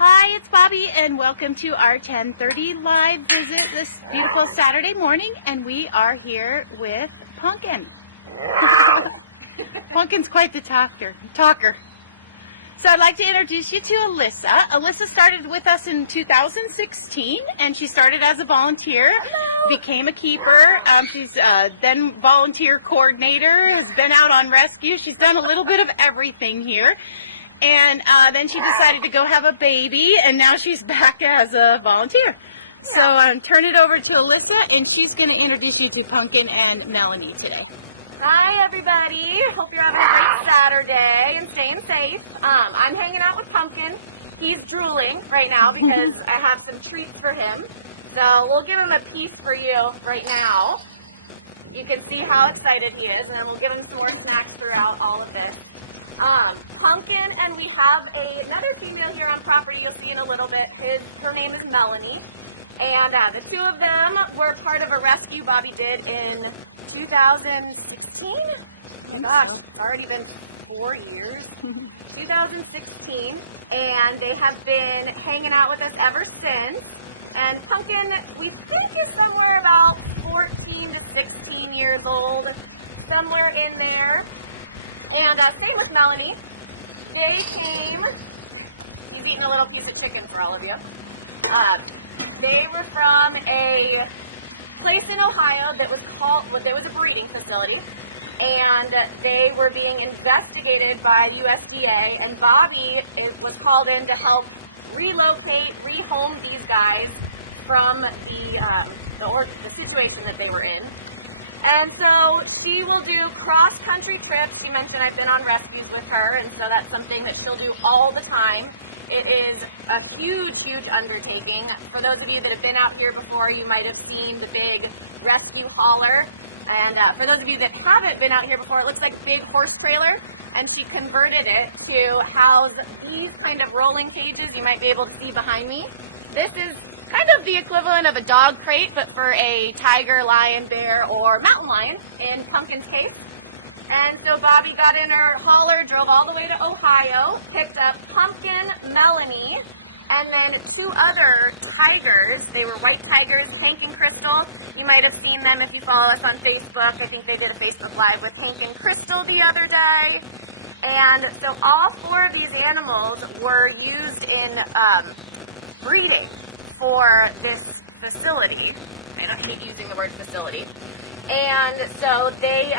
Hi, it's Bobby, and welcome to our 10:30 live visit this beautiful Saturday morning. And we are here with Punkin. Punkin's quite the talker. So I'd like to introduce you to Alyssa. Alyssa started with us in 2016, and she started as a volunteer, became a keeper. She's then volunteer coordinator, has been out on rescue. She's done a little bit of everything here. And then she decided to go have a baby, and now she's back as a volunteer. So turn it over to Alyssa, and she's going to introduce you to Punkin and Melanie today. Hi, everybody. Hope you're having a great Saturday and staying safe. I'm hanging out with Punkin. He's drooling right now because I have some treats for him. So we'll give him a piece for you right now. You can see how excited he is, and then we'll give him some more snacks throughout all of this. Punkin, and we have another female here on property you'll see in a little bit. Her name is Melanie. And the two of them were part of a rescue Bobby did in 2016. Oh my gosh, it's already been 4 years. 2016. And they have been hanging out with us ever since. And Punkin, we think is somewhere about 14 to 16 years old, somewhere in there. And same with Melanie. They came, he's eating a little piece of chicken for all of you. They were from a place in Ohio that was there was a breeding facility, and they were being investigated by USDA, and Bobby was called in to help rehome these guys from the situation that they were in. And so she will do cross-country trips. She mentioned I've been on rescues with her, and so that's something that she'll do all the time. It is a huge, huge undertaking. For those of you that have been out here before, you might have seen the big rescue hauler. And for those of you that haven't been out here before, it looks like a big horse trailer, and she converted it to house these kind of rolling cages you might be able to see behind me. This is kind of the equivalent of a dog crate, but for a tiger, lion, bear, or mountain lion in Punkin's case. And so Bobby got in her hauler, drove all the way to Ohio, picked up Punkin, Melanie, and then two other tigers. They were white tigers, Hank and Crystal. You might have seen them if you follow us on Facebook. I think they did a Facebook Live with Hank and Crystal the other day. And so all four of these animals were used in breeding for this facility. I don't hate using the word facility. And so they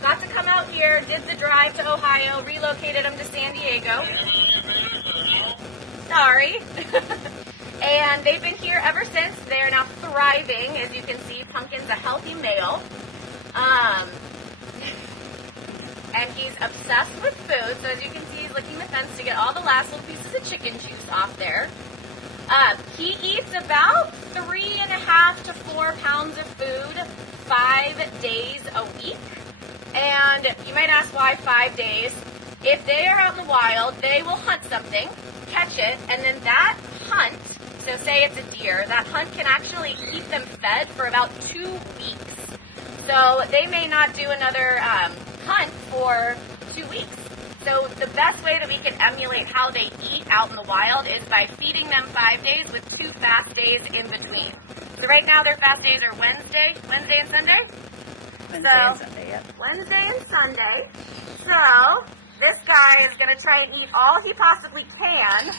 got to come out here, did the drive to Ohio, relocated them to San Diego. Sorry. And they've been here ever since. They are now thriving. As you can see, Punkin's a healthy male. And he's obsessed with food. So as you can see, he's licking the fence to get all the last little pieces of chicken juice off there. He eats about 3.5 to 4 pounds of food 5 days a week. And you might ask why 5 days. If they are out in the wild, they will hunt something, catch it, and then that hunt, so say it's a deer, that hunt can actually keep them fed for about 2 weeks. So they may not do another hunt for 2 weeks. So the best way that we can emulate how they eat out in the wild is by feeding them 5 days with 2 fast days in between. So right now their fast days are Wednesday and Sunday. And Sunday, yep. Wednesday and Sunday. So this guy is going to try and eat all he possibly can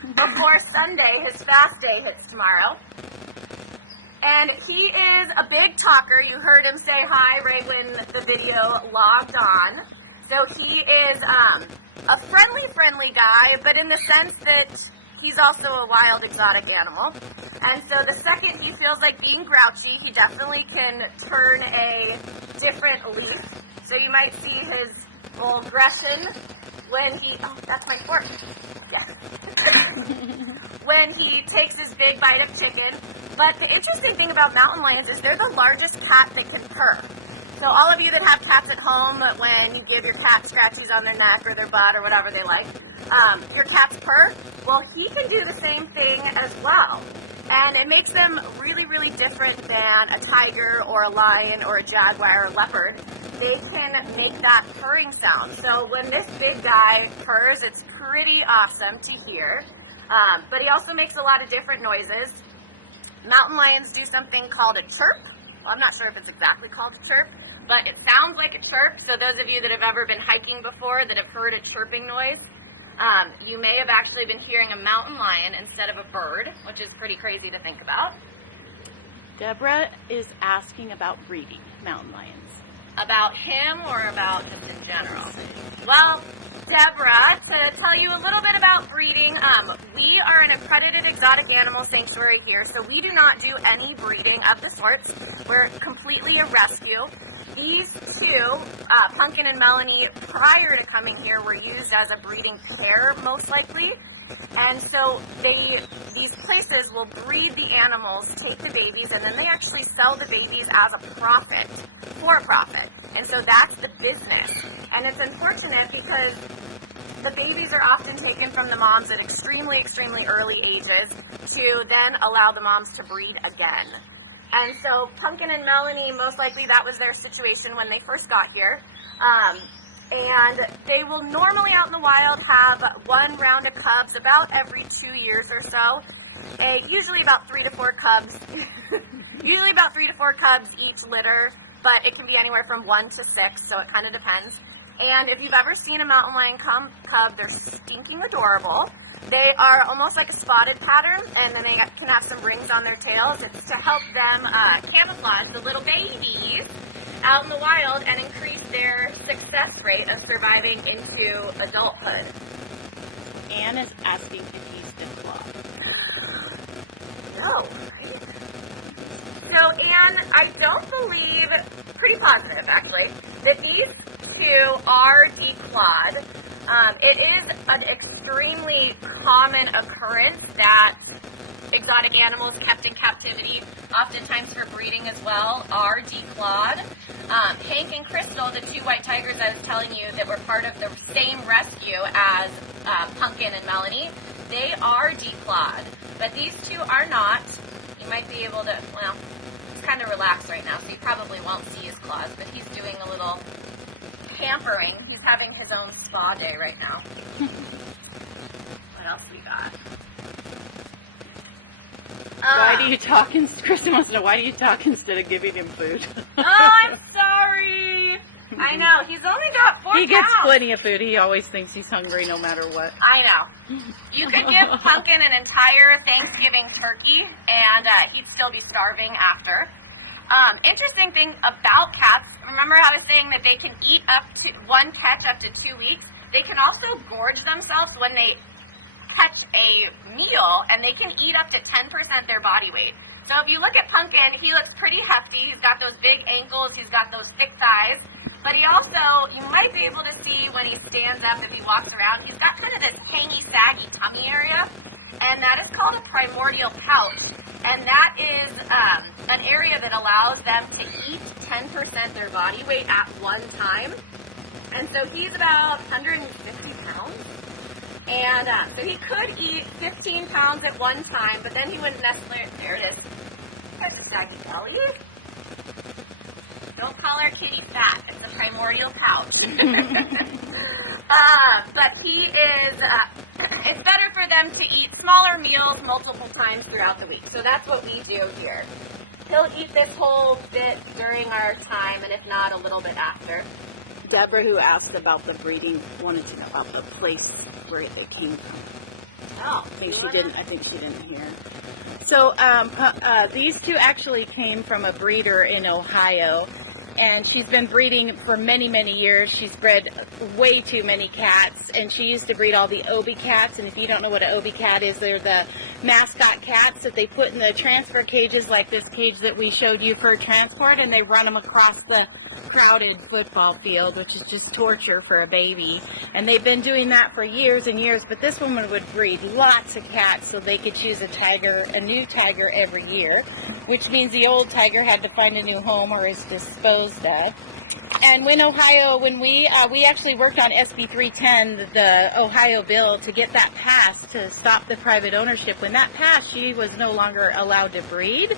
before Sunday, his fast day, hits tomorrow. And he is a big talker. You heard him say hi right when the video logged on. So he is a friendly guy, but in the sense that he's also a wild exotic animal. And so the second he feels like being grouchy, he definitely can turn a different leaf. So you might see his full aggression when he, oh, that's my fork. Yeah. When he takes his big bite of chicken. But the interesting thing about mountain lions is they're the largest cat that can purr. So all of you that have cats at home, when you give your cat scratches on their neck or their butt or whatever they like, your cat's purr, well, he can do the same thing as well. And it makes them really, really different than a tiger or a lion or a jaguar or leopard. They can make that purring sound. So when this big guy purrs, it's pretty awesome to hear. But he also makes a lot of different noises. Mountain lions do something called a chirp. Well, I'm not sure if it's exactly called a chirp, but it sounds like a chirp. So those of you that have ever been hiking before that have heard a chirping noise, you may have actually been hearing a mountain lion instead of a bird, which is pretty crazy to think about. Deborah is asking about breeding mountain lions. About him or about just in general? Well, Deborah, to tell you a little bit about breeding, we are an accredited exotic animal sanctuary here, so we do not do any breeding of the sorts. We're completely a rescue. These two, Punkin and Melanie, prior to coming here, were used as a breeding pair, most likely. And so these places will breed the animals, take the babies, and then they actually sell the babies as a profit, for a profit. And so that's the business. And it's unfortunate because the babies are often taken from the moms at extremely, extremely early ages to then allow the moms to breed again. And so Punkin and Melanie, most likely that was their situation when they first got here. And they will normally out in the wild have one round of cubs about every 2 years or so. Usually about 3 to 4 cubs. Usually about 3 to 4 cubs each litter, but it can be anywhere from 1 to 6, so it kind of depends. And if you've ever seen a mountain lion cub, they're stinking adorable. They are almost like a spotted pattern, and then they can have some rings on their tails. It's to help them camouflage the little babies out in the wild and increase their success rate of surviving into adulthood. Anne is asking if he's been flogged. No. So, Anne, I don't believe, pretty positive actually, that these two are declawed. It is an extremely common occurrence that exotic animals kept in captivity, oftentimes for breeding as well, are declawed. Hank and Crystal, the two white tigers I was telling you that were part of the same rescue as Punkin and Melanie, they are declawed, but these two are not. You might be able to, well, he's kind of relaxed right now, so you probably won't see his claws, but he's doing a little pampering. He's having his own spa day right now. What else we got? Why do you talk Kristen wants to know, why do you talk instead of giving him food? Oh, I'm sorry. I know. He's only got 4 He gets pounds. plenty of food. He always thinks he's hungry no matter what. I know. You could give Punkin an entire Thanksgiving turkey, and he'd still be starving after. Interesting thing about cats, remember how I was saying that they can eat up to one catch up to 2 weeks? They can also gorge themselves when they catch a meal, and they can eat up to 10% their body weight. So if you look at Punkin, he looks pretty hefty. He's got those big ankles. He's got those thick thighs. But he also, you might be able to see when he stands up, if he walks around, he's got kind of this hangy, saggy tummy area. And that is called a primordial pouch. And that is an area that allows them to eat 10% their body weight at one time. And so he's about 150 pounds. And so he could eat 15 pounds at one time, but then he wouldn't necessarily, there it is. That's a saggy belly. Don't call our kitty fat. It's a primordial pouch. But he is, it's better for them to eat smaller meals multiple times throughout the week. So that's what we do here. He'll eat this whole bit during our time, and if not, a little bit after. Deborah, who asked about the breeding, wanted to know about the place where it came from. Oh, I think she didn't hear. So these two actually came from a breeder in Ohio, and she's been breeding for many, many years. She's bred way too many cats, and she used to breed all the obie cats. And if you don't know what an obie cat is, they're the mascot cats that they put in the transfer cages, like this cage that we showed you for transport, and they run them across the crowded football field, which is just torture for a baby. And they've been doing that for years and years, but this woman would breed lots of cats so they could choose a new tiger every year, which means the old tiger had to find a new home or is disposed of. And in Ohio, when we actually worked on SB 310, the Ohio bill, to get that passed to stop the private ownership. When that passed, she was no longer allowed to breed,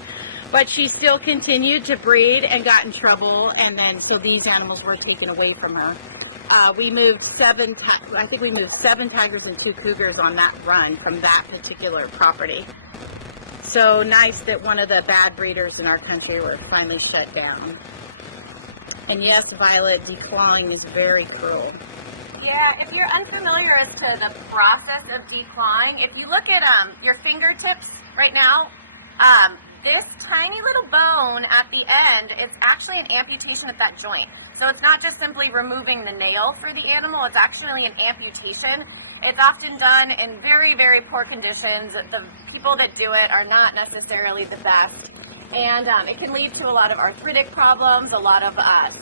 but she still continued to breed and got in trouble, and then so these animals were taken away from her. We moved seven tigers and 2 cougars on that run from that particular property. So nice that one of the bad breeders in our country was finally shut down. And yes, Violet, declawing is very cruel. Yeah, if you're unfamiliar as to the process of declawing, if you look at your fingertips right now, this tiny little bone at the end, it's actually an amputation at that joint. So it's not just simply removing the nail for the animal, it's actually an amputation. It's often done in very, very poor conditions. The people that do it are not necessarily the best. And it can lead to a lot of arthritic problems, a lot of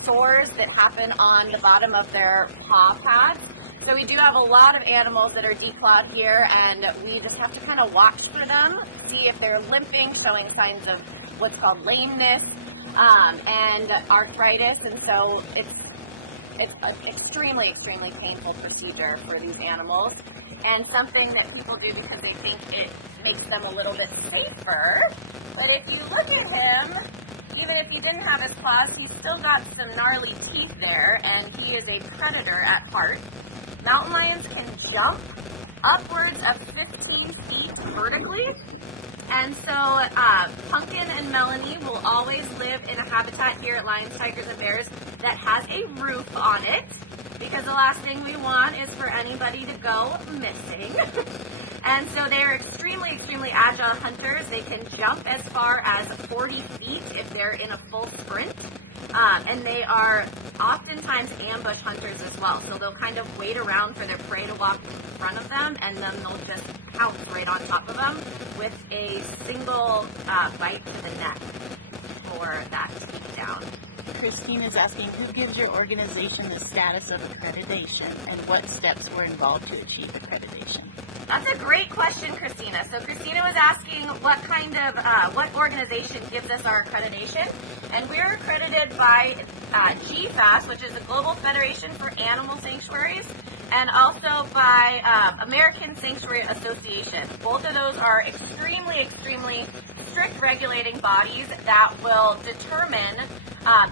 sores that happen on the bottom of their paw pads. So we do have a lot of animals that are declawed here, and we just have to kind of watch for them, see if they're limping, showing signs of what's called lameness and arthritis. And so it's an extremely, extremely painful procedure for these animals, and something that people do because they think it makes them a little bit safer. But if you look at him, even if he didn't have his claws, he's still got some gnarly teeth there, and he is a predator at heart. Mountain lions can jump upwards of 15 feet vertically. And so Punkin and Melanie will always live in a habitat here at Lions, Tigers, and Bears that has a roof on it, because the last thing we want is for anybody to go missing. And so they are extremely, extremely agile hunters. They can jump as far as 40 feet if they're in a full sprint. And they are oftentimes ambush hunters as well. So they'll kind of wait around for their prey to walk in front of them, and then they'll just pounce right on top of them with a single bite to the neck for that takedown. Christine is asking, who gives your organization the status of accreditation, and what steps were involved to achieve accreditation? That's a great question, Christina. So Christina was asking what kind of, what organization gives us our accreditation. And we're accredited by GFAS, which is the Global Federation for Animal Sanctuaries, and also by American Sanctuary Association. Both of those are extremely, extremely strict regulating bodies that will determine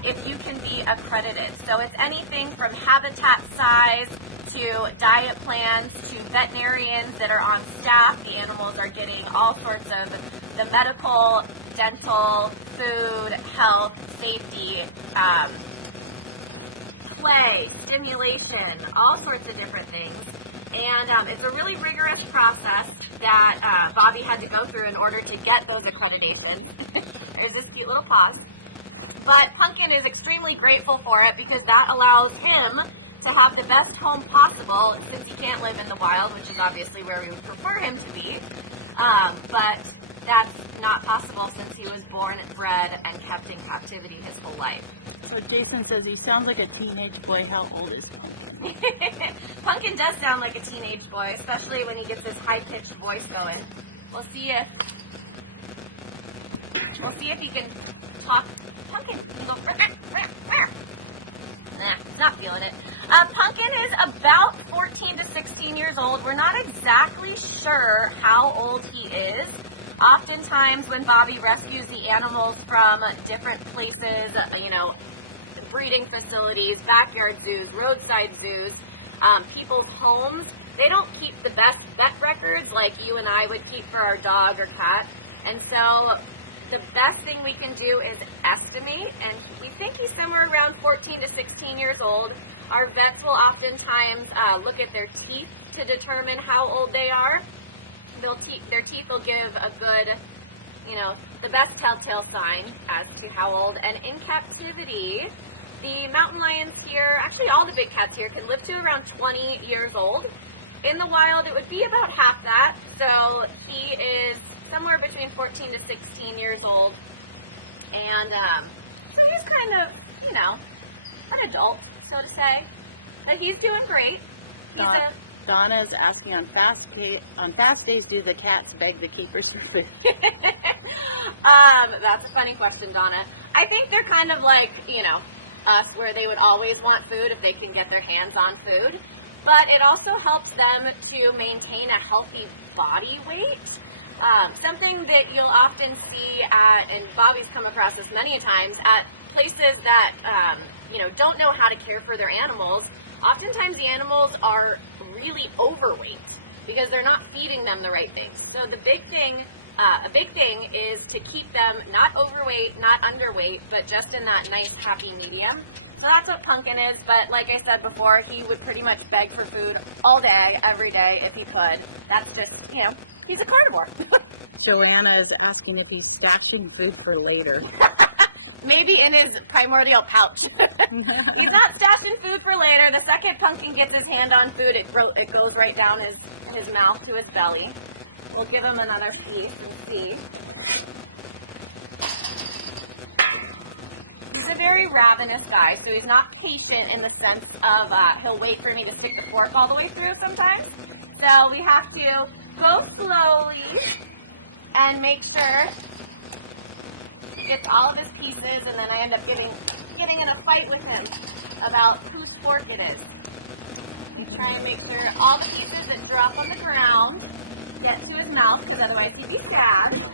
if you can be accredited. So it's anything from habitat size to diet plans to veterinarians that are on staff. The animals are getting all sorts of the medical, dental, food, health, safety, play, stimulation, all sorts of different things. And it's a really rigorous process that Bobby had to go through in order to get those accreditations. There's this cute little pause. But Punkin is extremely grateful for it because that allows him to have the best home possible, since he can't live in the wild, which is obviously where we would prefer him to be. But that's not possible since he was born, bred, and kept in captivity his whole life. So Jason says he sounds like a teenage boy. How old is Punkin? Punkin does sound like a teenage boy, especially when he gets his high-pitched voice going. We'll see if he can talk. Punkin can go. Nah, he's not feeling it. Punkin is about 14 to 16 years old. We're not exactly sure how old he is. Oftentimes when Bobby rescues the animals from different places, breeding facilities, backyard zoos, roadside zoos, people's homes, they don't keep the best vet records like you and I would keep for our dog or cat. And so the best thing we can do is estimate, and we think he's somewhere around 14 to 16 years old. Our vets will oftentimes look at their teeth to determine how old they are. Their teeth will give a good, the best telltale sign as to how old. And in captivity, The mountain lions here, actually all the big cats here, can live to around 20 years old. In the wild, it would be about half that. So he is somewhere between 14 to 16 years old. And so he's kind of, you know, an adult, so to say. But he's doing great. Donna's asking on fast days, do the cats beg the keepers for food? That's a funny question, Donna. I think they're kind of like, you know, us, where they would always want food if they can get their hands on food. But it also helps them to maintain a healthy body weight. Something that you'll often see at, and Bobby's come across this many times, at places that, you know, don't know how to care for their animals. Oftentimes the animals are really overweight because they're not feeding them the right things. So the big thing, a big thing is to keep them not overweight, not underweight, but just in that nice happy medium. So that's what Punkin is, but like I said before, he would pretty much beg for food all day, every day, if he could. That's just, you know, he's a carnivore. Joanna is asking if he's stashing food for later. Maybe in his primordial pouch. He's not stashing food for later. The second Punkin gets his hand on food, it goes right down his mouth to his belly. We'll give him another feast and see. He's a very ravenous guy, so he's not patient in the sense of he'll wait for me to stick the fork all the way through sometimes. So we have to go slowly and make sure it's all of his pieces, and then I end up getting in a fight with him about whose fork it is. We try and make sure all the pieces that drop on the ground get to his mouth, because otherwise he'd be sad.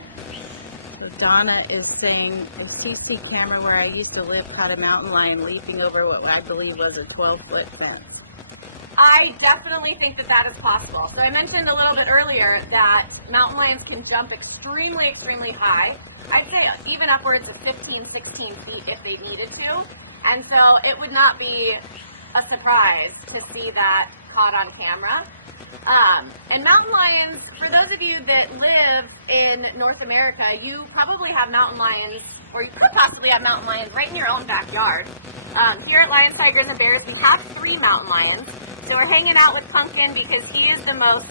So Donna is saying, a CC camera where I used to live caught a mountain lion leaping over what I believe was a 12-foot fence. I definitely think that is possible. So I mentioned a little bit earlier that mountain lions can jump extremely, extremely high. I'd say even upwards of 15, 16 feet if they needed to. And so it would not be a surprise to see that caught on camera. And mountain lions, for those of you that live in North America, you probably have mountain lions, or you could possibly have mountain lions right in your own backyard. Here at Lions, Tigers, and Bears, we have 3 mountain lions. So we're hanging out with Punkin because he is the most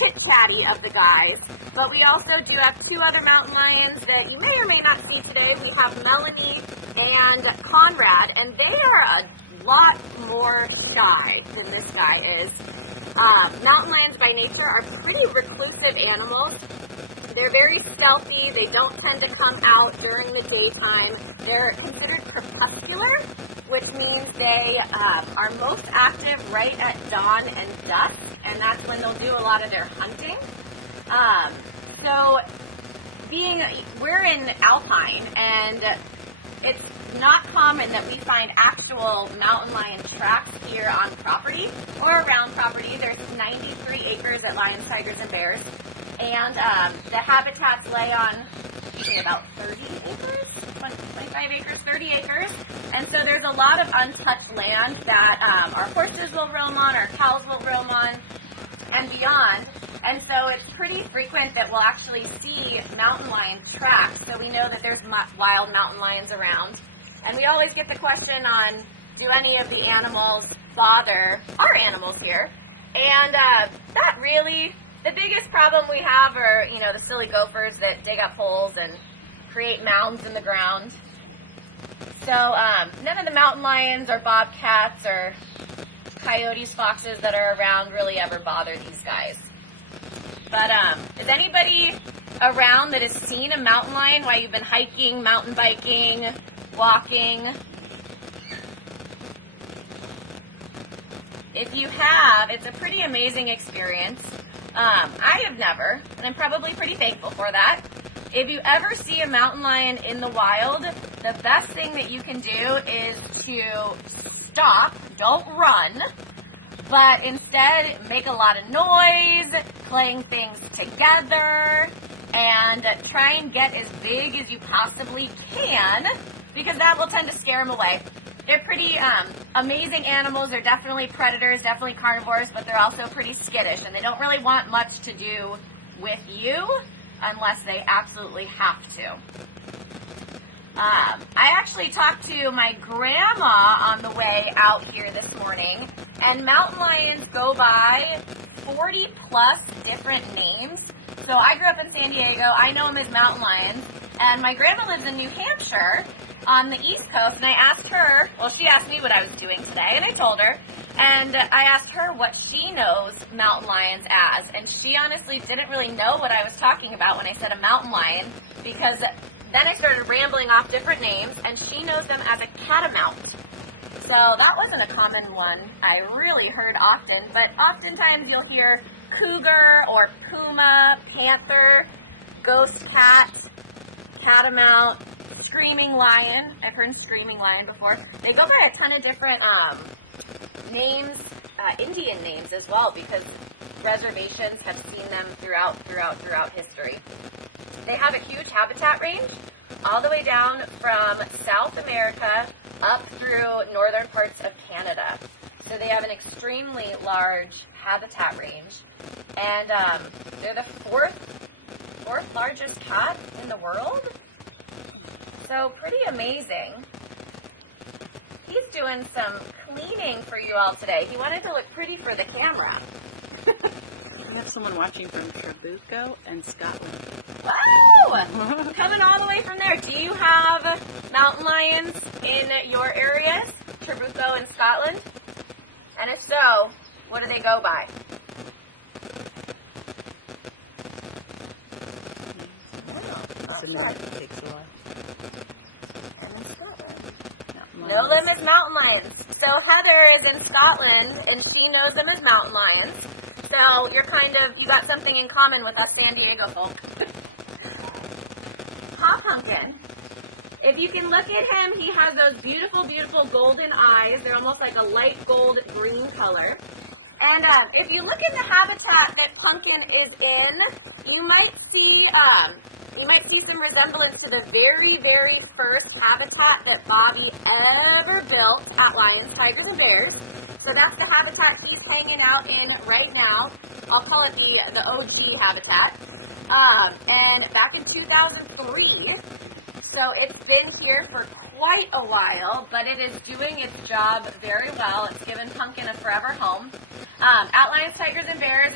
chit-chatty of the guys. But we also do have 2 other mountain lions that you may or may not see today. We have Melanie and Conrad, and they are a lot more shy than this guy is. Mountain lions by nature are pretty reclusive animals. They're very stealthy. They don't tend to come out during the daytime. They're considered crepuscular, which means they are most active right at dawn and dusk, and that's when they'll do a lot of their hunting. So we're in Alpine, and it's not common that we find actual mountain lion tracks here on property or around property. There's 93 acres at Lions, Tigers, and Bears, and the habitats lay on about 30 acres, 25 acres, 30 acres, and so there's a lot of untouched land that our horses will roam on, our cows will roam on, and beyond. And so it's pretty frequent that we'll actually see mountain lion tracks, so we know that there's wild mountain lions around. And we always get the question on, do any of the animals bother our animals here? And that really, the biggest problem we have are, you know, the silly gophers that dig up holes and create mounds in the ground. So none of the mountain lions or bobcats or coyotes, foxes that are around really ever bother these guys. But is anybody around that has seen a mountain lion while you've been hiking, mountain biking, walking? If you have, it's a pretty amazing experience. I have never, and I'm probably pretty thankful for that. If you ever see a mountain lion in the wild, the best thing that you can do is to stop, don't run, but instead make a lot of noise, playing things together, and try and get as big as you possibly can, because that will tend to scare them away. They're pretty amazing animals. They're definitely predators, definitely carnivores, but they're also pretty skittish, and they don't really want much to do with you unless they absolutely have to. I actually talked to my grandma on the way out here this morning, and mountain lions go by 40 plus different names. So I grew up in San Diego. I know them as mountain lions, and my grandma lives in New Hampshire on the East Coast, and I asked her, well, she asked me what I was doing today, and I told her, and I asked her what she knows mountain lions as, and she honestly didn't really know what I was talking about when I said a mountain lion, because then I started rambling off different names, and she knows them as a catamount. So that wasn't a common one I really heard often, but oftentimes you'll hear cougar or puma, panther, ghost cat, catamount, screaming lion. I've heard screaming lion before. They go by a ton of different names, Indian names as well, because reservations have seen them throughout history. They have a huge habitat range all the way down from South America up through northern parts of Canada. So they have an extremely large habitat range, and they're the fourth largest cat in the world. So pretty amazing. He's doing some cleaning for you all today. He wanted to look pretty for the camera. We have someone watching from Trabuco and Scotland. Wow! Coming all the way from there. Do you have mountain lions in your areas, Trabuco and Scotland? And if so, what do they go by? It takes a while. Know them as mountain lions. So Heather is in Scotland, and she knows them as mountain lions. So you got something in common with us San Diego folk. Punkin. If you can look at him, he has those beautiful, beautiful golden eyes. They're almost like a light gold green color. And if you look in the habitat that Punkin is in, you might see some resemblance to the very, very first habitat that Bobby ever built at Lions, Tigers, and Bears. So that's the habitat he's hanging out in right now. I'll call it the OG habitat. And back in 2003. So it's been here for quite a while, but it is doing its job very well. It's given Punkin a forever home. At Lions, Tigers, and Bears,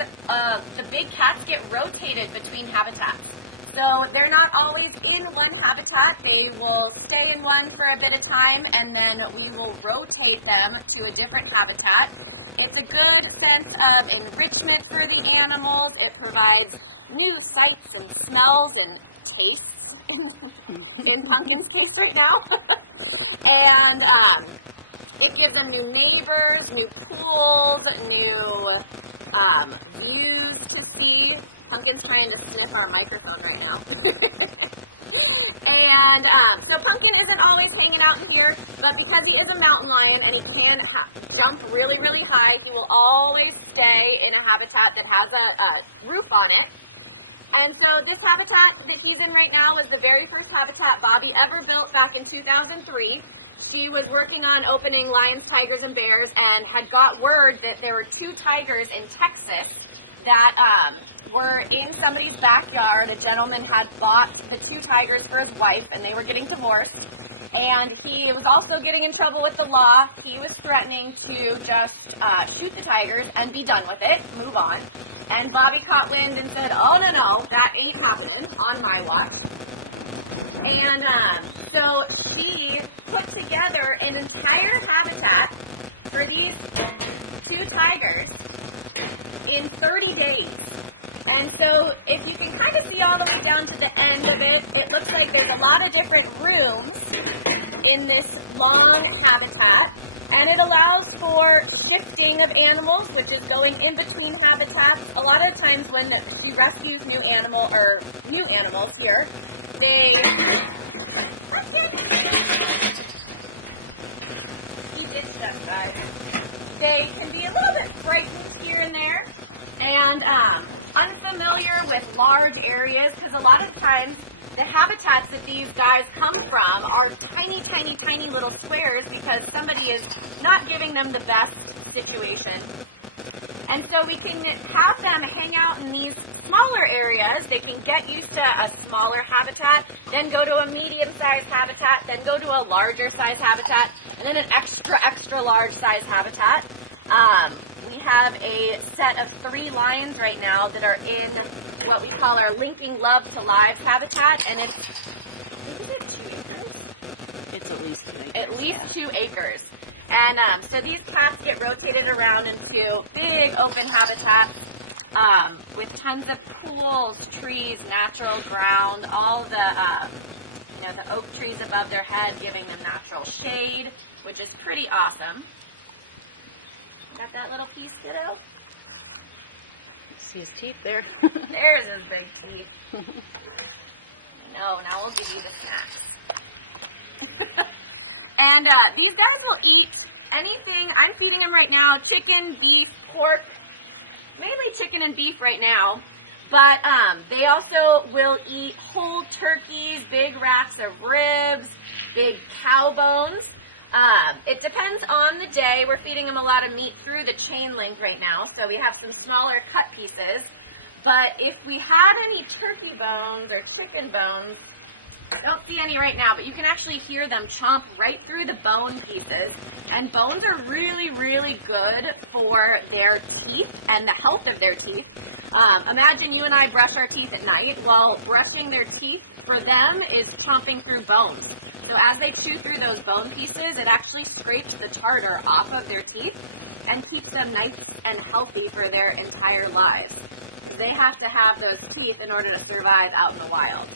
the big cats get rotated between habitats. So they're not always in one habitat. They will stay in one for a bit of time, and then we will rotate them to a different habitat. It's a good sense of enrichment for the animals. It provides new sights and smells and tastes in Punkin's case right now. And it gives them new neighbors, new pools, new views to see. Punkin's trying to sniff our microphone right now. And so Punkin isn't always hanging out here, but because he is a mountain lion and he can jump really, really high, he will always stay in a habitat that has a roof on it. And so this habitat that he's in right now was the very first habitat Bobby ever built back in 2003. He was working on opening Lions, Tigers, and Bears and had got word that there were 2 tigers in Texas that were in somebody's backyard. A gentleman had bought the 2 tigers for his wife, and they were getting divorced. And he was also getting in trouble with the law. He was threatening to just shoot the tigers and be done with it, move on. And Bobby caught wind and said, oh, no, that ain't happening on my watch. And so she put together an entire habitat for these 2 tigers in 30 days. And so if you can kind of see all the way down to the end of it, it looks like there's a lot of different rooms in this long habitat. And it allows for shifting of animals, which is going in between habitats. A lot of times when she rescues new animals here, they they can be a little bit frightened here and there, and unfamiliar with large areas, because a lot of times the habitats that these guys come from are tiny, tiny, tiny little squares because somebody is not giving them the best situation. And so we can have them hang out in these smaller areas. They can get used to a smaller habitat, then go to a medium-sized habitat, then go to a larger-sized habitat, and then an extra large-sized habitat. We have a set of 3 lions right now that are in what we call our linking love to lives habitat, and it's, isn't it 2 acres? It's at least 2 acres. At least 2 acres. And so these cats get rotated around into big open habitats with tons of pools, trees, natural ground, all the the oak trees above their head giving them natural shade, which is pretty awesome. Got that little piece, kiddo? See his teeth there. There's his big teeth. No, now we'll give you the snacks. And these guys will eat anything. I'm feeding them right now chicken, beef, pork, mainly chicken and beef right now. But they also will eat whole turkeys, big racks of ribs, big cow bones. It depends on the day. We're feeding them a lot of meat through the chain link right now, so we have some smaller cut pieces. But if we had any turkey bones or chicken bones, I don't see any right now, but you can actually hear them chomp right through the bone pieces. And bones are really, really good for their teeth and the health of their teeth. Imagine you and I brush our teeth at night. Well, brushing their teeth for them is chomping through bones. So as they chew through those bone pieces, it actually scrapes the tartar off of their teeth and keeps them nice and healthy for their entire lives. They have to have those teeth in order to survive out in the wild.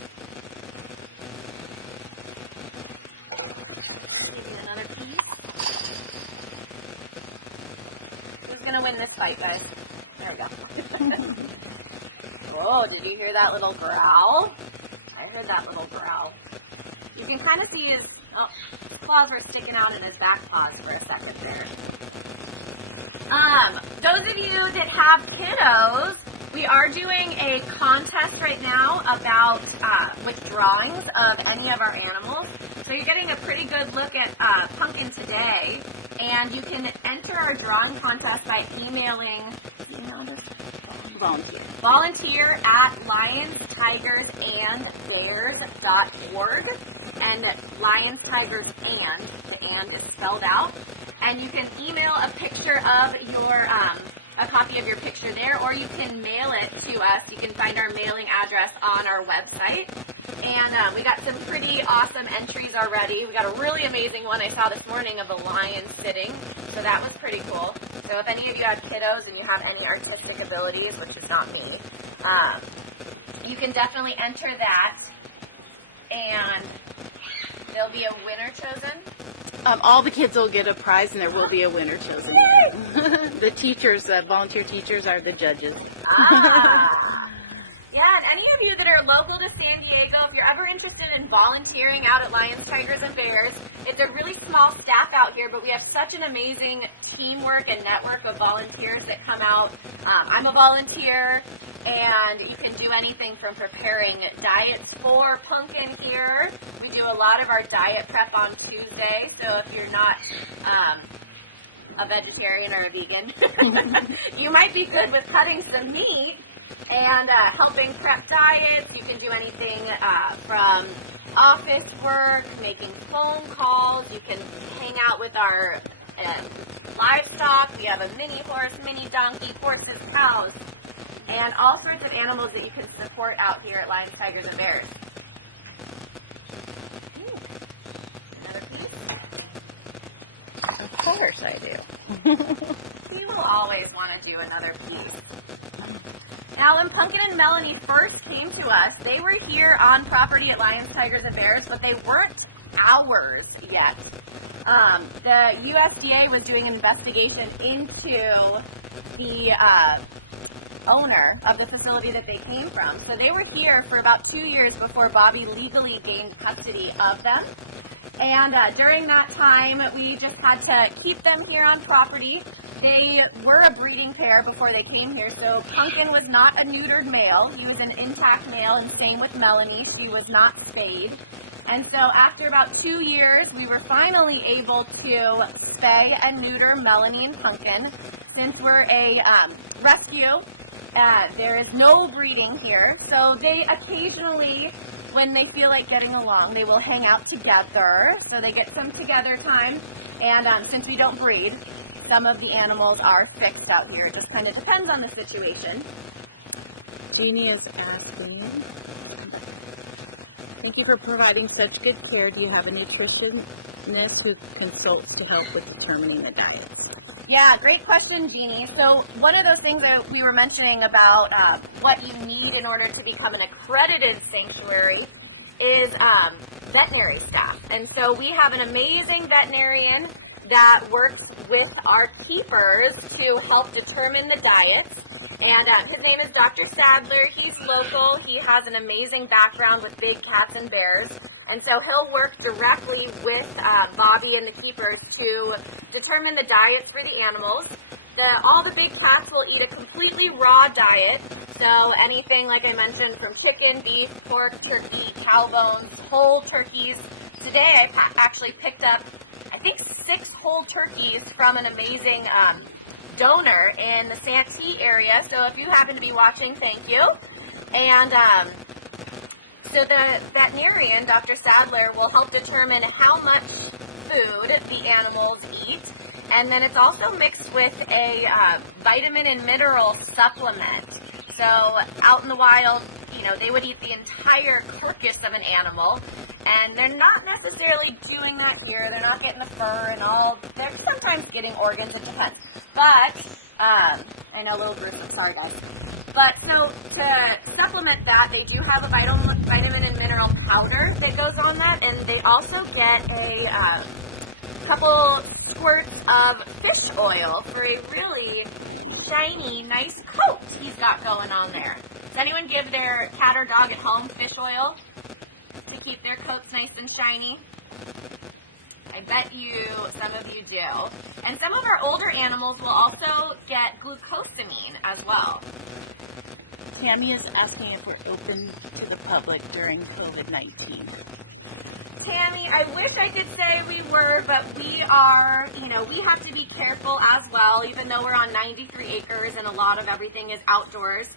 Another piece. Who's going to win this fight, guys? There we go. Oh, did you hear that little growl? I heard that little growl. You can kind of see his claws were sticking out in his back paws for a second there. Those of you that have kiddos, we are doing a contest right now about with drawings of any of our animals. So you're getting a pretty good look at Punkin today, and you can enter our drawing contest by emailing volunteer at lionstigersandbears.org, and lions, tigers, and the and is spelled out. And you can email a picture of your a copy of your picture there, or you can mail it to us. You can find our mailing address on our website. And we got some pretty awesome entries already. We got a really amazing one I saw this morning of a lion sitting, so that was pretty cool. So if any of you have kiddos and you have any artistic abilities, which is not me, you can definitely enter that, and there'll be a winner chosen. All the kids will get a prize, and there will be a winner chosen. The teachers, volunteer teachers, are the judges. Yeah, and any of you that are local to San Diego, if you're ever interested in volunteering out at Lions, Tigers, and Bears, it's a really small staff out here, but we have such an amazing teamwork and network of volunteers that come out. I'm a volunteer, and you can do anything from preparing diets for Punkin here. We do a lot of our diet prep on Tuesday, so if you're not a vegetarian or a vegan, you might be good with cutting some meat and helping prep diets. You can do anything from office work, making phone calls. You can hang out with our livestock. We have a mini horse, mini donkey, horses, cows, and all sorts of animals that you can support out here at Lions, Tigers, and Bears. Another piece? Of course I do. You will always want to do another piece. Now, when Punkin and Melanie first came to us, they were here on property at Lions, Tigers, and Bears, but they weren't ours yet. The USDA was doing an investigation into the owner of the facility that they came from. So they were here for about 2 years before Bobby legally gained custody of them. And during that time, we just had to keep them here on property. They were a breeding pair before they came here, so Punkin was not a neutered male. He was an intact male, and same with Melanie. She was not spayed. And so after about 2 years, we were finally able to spay and neuter Melanie and Punkin. Since we're a rescue, there is no breeding here. So they occasionally, when they feel like getting along, they will hang out together. So they get some together time. And since we don't breed, some of the animals are fixed out here. It just kind of depends on the situation. Jeannie is asking, thank you for providing such good care. Do you have a nutritionist who consults to help with determining a diet? Yeah, great question, Jeannie. So one of those things that we were mentioning about what you need in order to become an accredited sanctuary is veterinary staff. And so we have an amazing veterinarian that works with our keepers to help determine the diets. And his name is Dr. Sadler. He's local. He has an amazing background with big cats and bears. And so he'll work directly with Bobby and the keepers to determine the diets for the animals. All the big cats will eat a completely raw diet. So anything, like I mentioned, from chicken, beef, pork, turkey, cow bones, whole turkeys. Today I actually picked up, I think, 6 whole turkeys from an amazing donor in the Santee area. So if you happen to be watching, thank you. And so the veterinarian, Dr. Sadler, will help determine how much food the animals eat. And then it's also mixed with a vitamin and mineral supplement. So out in the wild, you know, they would eat the entire carcass of an animal. And they're not necessarily doing that here. They're not getting the fur and all. They're sometimes getting organs, it depends. But, I know, a little gruesome, sorry guys. But so to supplement that, they do have a vitamin and mineral powder that goes on that. And they also get a couple squirts of fish oil for a really shiny, nice coat he's got going on there. Does anyone give their cat or dog at home fish oil to keep their coats nice and shiny? I bet some of you do. And some of our older animals will also get glucosamine as well. Tammy is asking if we're open to the public during COVID-19. Tammy, I wish I could say we were, but we are, we have to be careful as well, even though we're on 93 acres and a lot of everything is outdoors.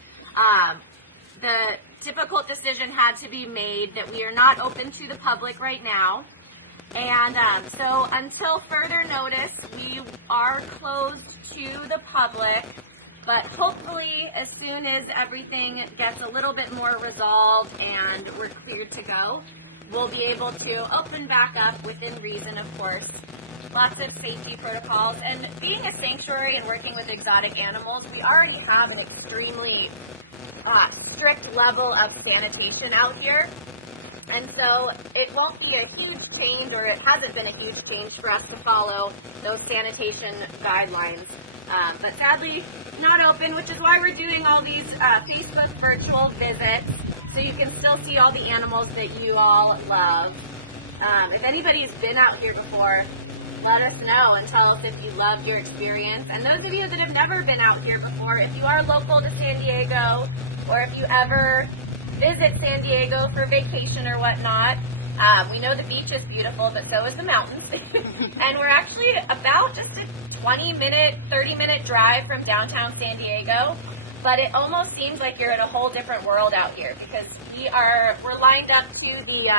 The difficult decision had to be made that we are not open to the public right now. And so until further notice, we are closed to the public. But hopefully, as soon as everything gets a little bit more resolved and we're cleared to go, we'll be able to open back up within reason, of course. Lots of safety protocols. And being a sanctuary and working with exotic animals, we already have an extremely strict level of sanitation out here. And so it won't be a huge change, or it hasn't been a huge change for us to follow those sanitation guidelines. But sadly, not open, which is why we're doing all these Facebook virtual visits, so you can still see all the animals that you all love. If anybody's been out here before, let us know and tell us if you loved your experience. And those of you that have never been out here before, if you are local to San Diego, or if you ever visit San Diego for vacation or whatnot, we know the beach is beautiful, but so is the mountains. And we're actually about just a 20-minute, 30-minute drive from downtown San Diego. But it almost seems like you're in a whole different world out here, because we're lined up to the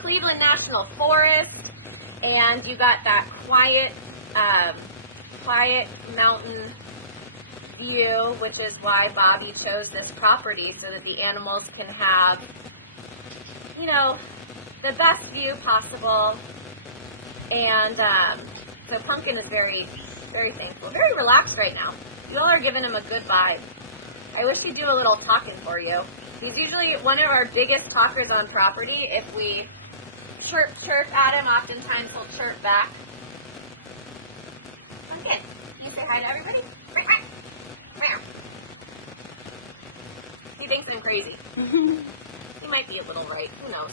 Cleveland National Forest, and you got that quiet mountain view, which is why Bobby chose this property, so that the animals can have, the best view possible. And so Punkin is very, very thankful, very relaxed right now. You all are giving him a good vibe. I wish he'd do a little talking for you. He's usually one of our biggest talkers on property. If we chirp at him, oftentimes he'll chirp back. Punkin, can you say hi to everybody? He thinks I'm crazy. He might be a little right. Who knows?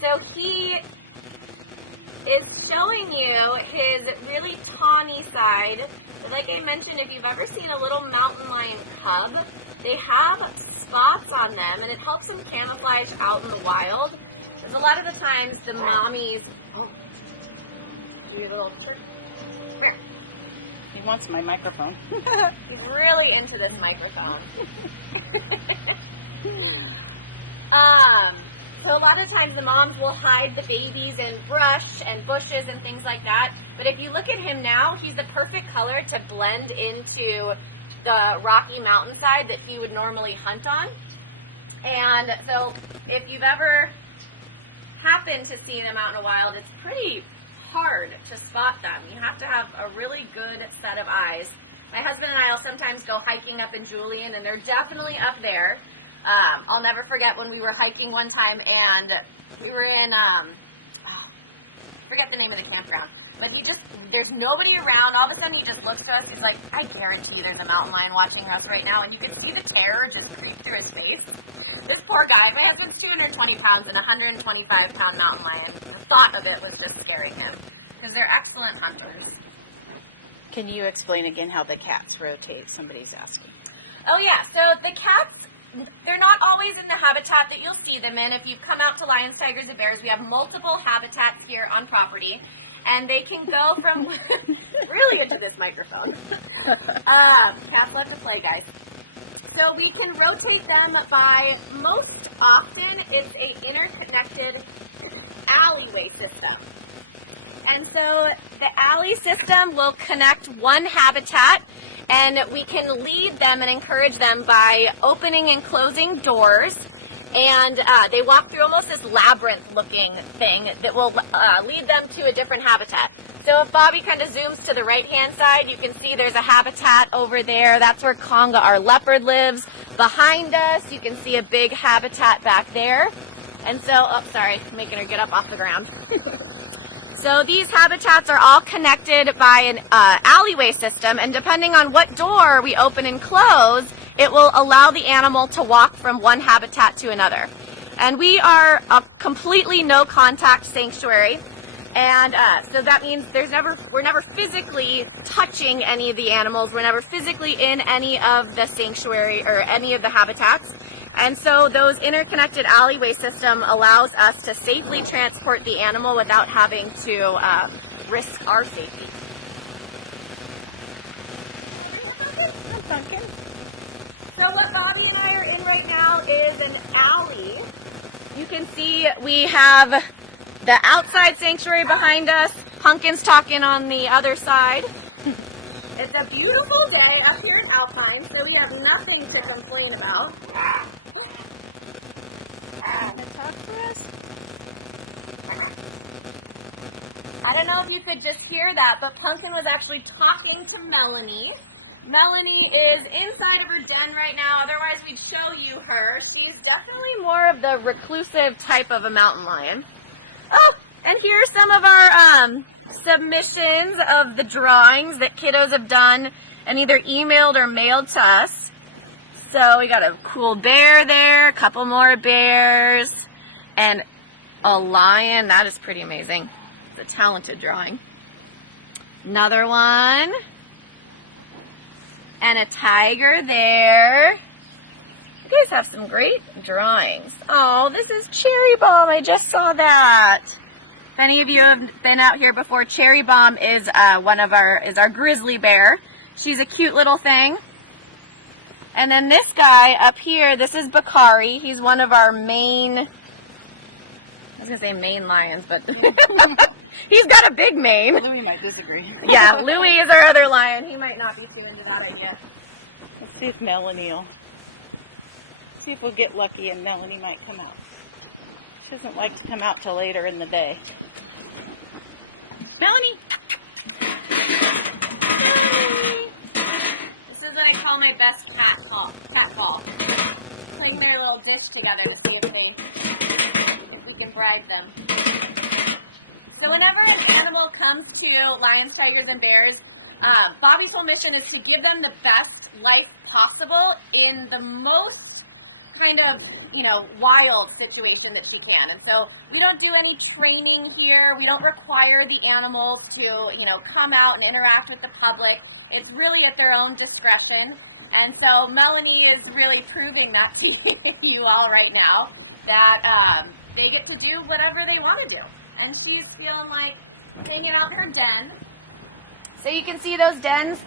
So he is showing you his really tawny side. But like I mentioned, if you've ever seen a little mountain lion cub, they have spots on them, and it helps them camouflage out in the wild. Because a lot of the times, the mommies... Oh, you little trick. Come here. He wants my microphone. He's really into this microphone. So a lot of times the moms will hide the babies in brush and bushes and things like that. But if you look at him now, he's the perfect color to blend into the rocky mountainside that he would normally hunt on. And so if you've ever happened to see them out in the wild, it's pretty hard to spot them. You have to have a really good set of eyes. My husband and I will sometimes go hiking up in Julian, and they're definitely up there. I'll never forget when we were hiking one time, and we were in, forget the name of the campground, but there's nobody around. All of a sudden he just looks to us, he's like, I guarantee there's a mountain lion watching us right now, and you can see the terror just creep through his face. This poor guy, my husband's 220 pounds, and a 125-pound mountain lion, the thought of it was just scaring him, because they're excellent hunters. Can you explain again how the cats rotate? Somebody's asking. Oh yeah, so the cats, they're not always in the habitat that you'll see them in. If you've come out to lions, tigers, and bears, we have multiple habitats here on property, and they can go from really into this microphone. Cats love to play, guys. So we can rotate them by, most often, it's a interconnected alleyway system. And so the alley system will connect one habitat, and we can lead them and encourage them by opening and closing doors. And they walk through almost this labyrinth-looking thing that will lead them to a different habitat. So if Bobby kind of zooms to the right-hand side, you can see there's a habitat over there. That's where Conga, our leopard, lives. Behind us, you can see a big habitat back there. And so, oh, sorry, making her get up off the ground. So these habitats are all connected by an alleyway system, and depending on what door we open and close, it will allow the animal to walk from one habitat to another. And we are a completely no-contact sanctuary, and so that means we're never physically touching any of the animals. We're never physically in any of the sanctuary or any of the habitats. And so those interconnected alleyway system allows us to safely transport the animal without having to risk our safety. Punkin. So what Bobby and I are in right now is an alley. You can see we have the outside sanctuary behind us. Punkin's talking on the other side. It's a beautiful day up here in Alpine, so we have nothing to complain about. Talk to us? I don't know if you could just hear that, but Punkin was actually talking to Melanie. Melanie is inside of her den right now, otherwise we'd show you her. She's definitely more of the reclusive type of a mountain lion. Oh, and here are some of our submissions of the drawings that kiddos have done and either emailed or mailed to us. So we got a cool bear there, a couple more bears, and a lion. That is pretty amazing. It's a talented drawing. Another one. And a tiger there. You guys have some great drawings. Oh, this is Cherry Bomb. I just saw that. If any of you have been out here before, Cherry Bomb is our grizzly bear. She's a cute little thing. And then this guy up here, this is Bakari. He's one of our main, I was going to say main lions, but he's got a big mane. Louie might disagree. Yeah, Louie is our other lion. He might not be too into that idea. Let's see if Melanie will. See if we'll get lucky and Melanie might come out. She doesn't like to come out till later in the day. Melanie! This is what I call my best cat call. Putting their little dish together to see if we can bribe them. So whenever an animal comes to lions, tigers, and bears, Bobby's whole mission is to give them the best life possible in the most kind of, wild situation that she can. And so we don't do any training here. We don't require the animals to, come out and interact with the public. It's really at their own discretion. And so Melanie is really proving that to you all right now, that they get to do whatever they want to do. And she's feeling like hanging out in her den. So you can see those dens.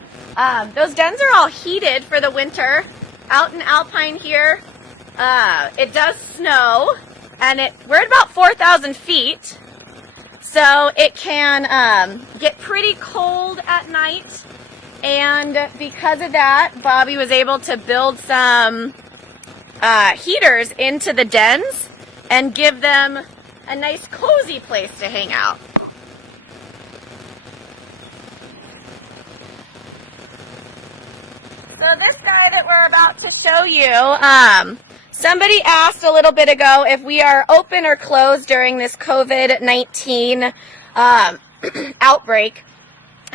Those dens are all heated for the winter. Out in Alpine here, it does snow, and we're at about 4,000 feet. So it can get pretty cold at night. And because of that, Bobby was able to build some heaters into the dens and give them a nice cozy place to hang out. So this guy that we're about to show you, somebody asked a little bit ago if we are open or closed during this COVID-19 outbreak.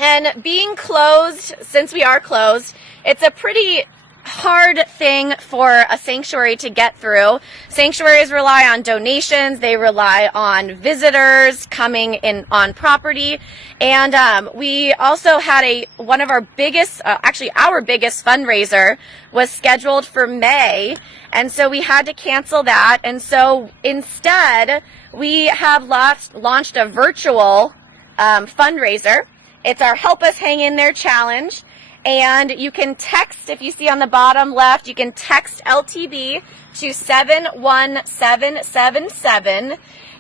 And being closed, since we are closed, it's a pretty hard thing for a sanctuary to get through. Sanctuaries rely on donations, they rely on visitors coming in on property, and we also had one of our biggest, actually our biggest fundraiser was scheduled for May, and so we had to cancel that, and so instead we have launched a virtual fundraiser. It's our Help Us Hang In There challenge, and you can text, if you see on the bottom left, you can text LTB to 71777,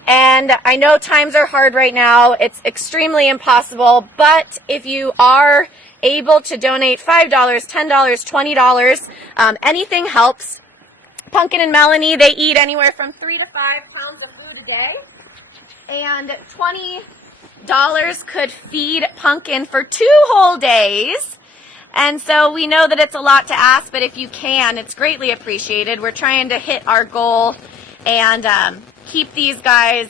and I know times are hard right now, it's extremely impossible, but if you are able to donate $5, $10, $20, anything helps. Punkin and Melanie, they eat anywhere from 3 to 5 pounds of food a day, and $20 could feed Punkin for 2 whole days. And so we know that it's a lot to ask, but if you can, it's greatly appreciated. We're trying to hit our goal and keep these guys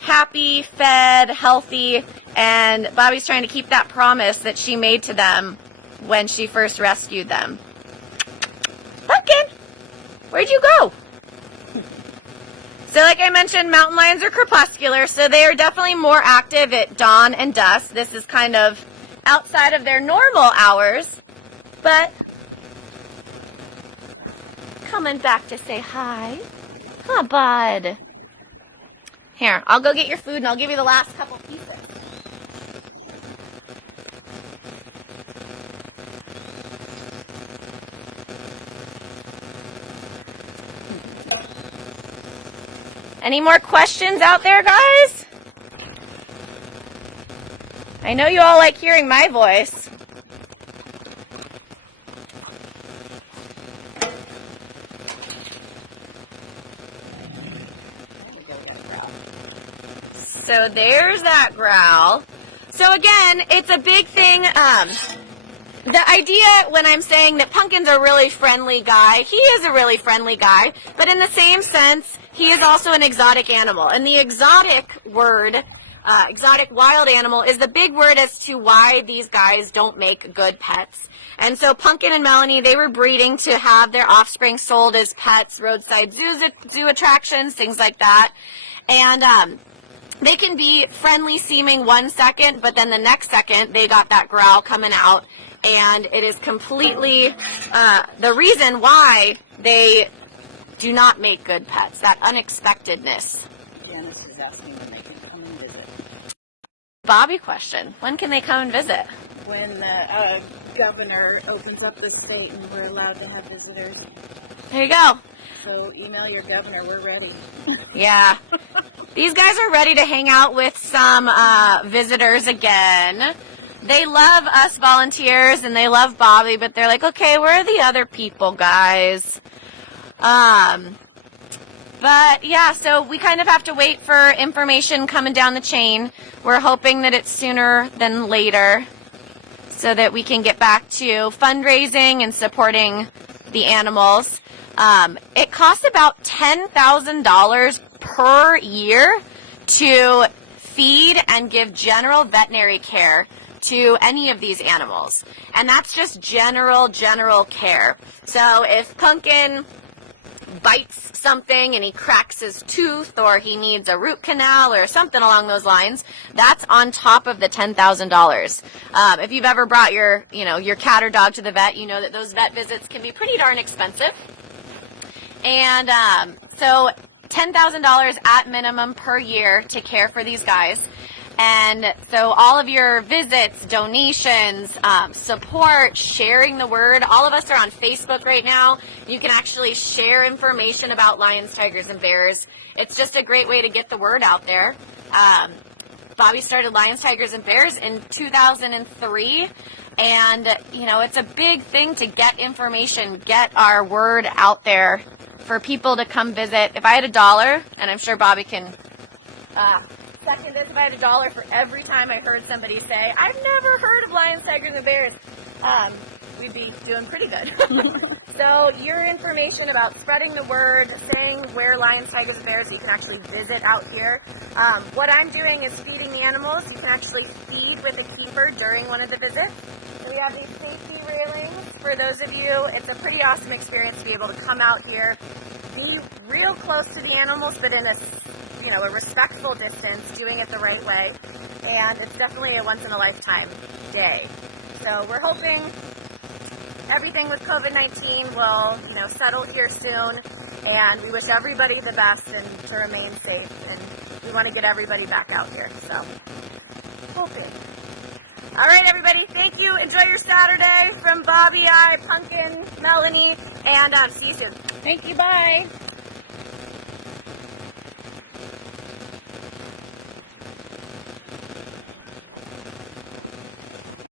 happy, fed, healthy, and Bobby's trying to keep that promise that she made to them when she first rescued them. Punkin, where'd you go? So like I mentioned, mountain lions are crepuscular, so they are definitely more active at dawn and dusk. This is kind of outside of their normal hours, but coming back to say hi. Huh, bud? Here, I'll go get your food and I'll give you the last couple pieces. Any more questions out there, guys? I know you all like hearing my voice. So there's that growl. So again, it's a big thing. The idea when I'm saying that Punkin's a really friendly guy, he is a really friendly guy, but in the same sense, he is also an exotic animal. And the exotic word, exotic wild animal, is the big word as to why these guys don't make good pets. And so Punkin and Melanie, they were breeding to have their offspring sold as pets, roadside zoo attractions, things like that. And they can be friendly seeming 1 second, but then the next second they got that growl coming out. And it is completely the reason why they do not make good pets, that unexpectedness. Janice is asking when they can come and visit. Bobby question, when can they come and visit? When the governor opens up the state and we're allowed to have visitors. There you go. So email your governor, we're ready. Yeah. These guys are ready to hang out with some visitors again. They love us volunteers and they love Bobby, but they're like, okay, where are the other people, guys? But yeah, so we kind of have to wait for information coming down the chain. We're hoping that it's sooner than later so that we can get back to fundraising and supporting the animals. It costs about $10,000 per year to feed and give general veterinary care to any of these animals. And that's just general care. So if Punkin bites something and he cracks his tooth, or he needs a root canal or something along those lines, that's on top of the $10,000. If you've ever brought your cat or dog to the vet, you know that those vet visits can be pretty darn expensive. And so $10,000 at minimum per year to care for these guys. And so all of your visits, donations, support, sharing the word. All of us are on Facebook right now. You can actually share information about lions, tigers, and bears. It's just a great way to get the word out there. Bobby started Lions, Tigers, and Bears in 2003. And, it's a big thing to get information, get our word out there for people to come visit. If I had $1, and I'm sure Bobby can second this, if I had $1 for every time I heard somebody say, I've never heard of lions, tigers, and bears, we'd be doing pretty good. So your information about spreading the word, saying where lions, tigers, and bears you can actually visit out here. What I'm doing is feeding the animals. You can actually feed with a keeper during one of the visits. So we have these safety railings for those of you. It's a pretty awesome experience to be able to come out here, be real close to the animals, but in a respectful distance, doing it the right way. And it's definitely a once-in-a-lifetime day. So we're hoping everything with COVID-19 will, settle here soon. And we wish everybody the best and to remain safe. And we want to get everybody back out here. So, hoping. All right, everybody. Thank you. Enjoy your Saturday from Bobby, Punkin, Melanie, and see you soon. Thank you. Bye.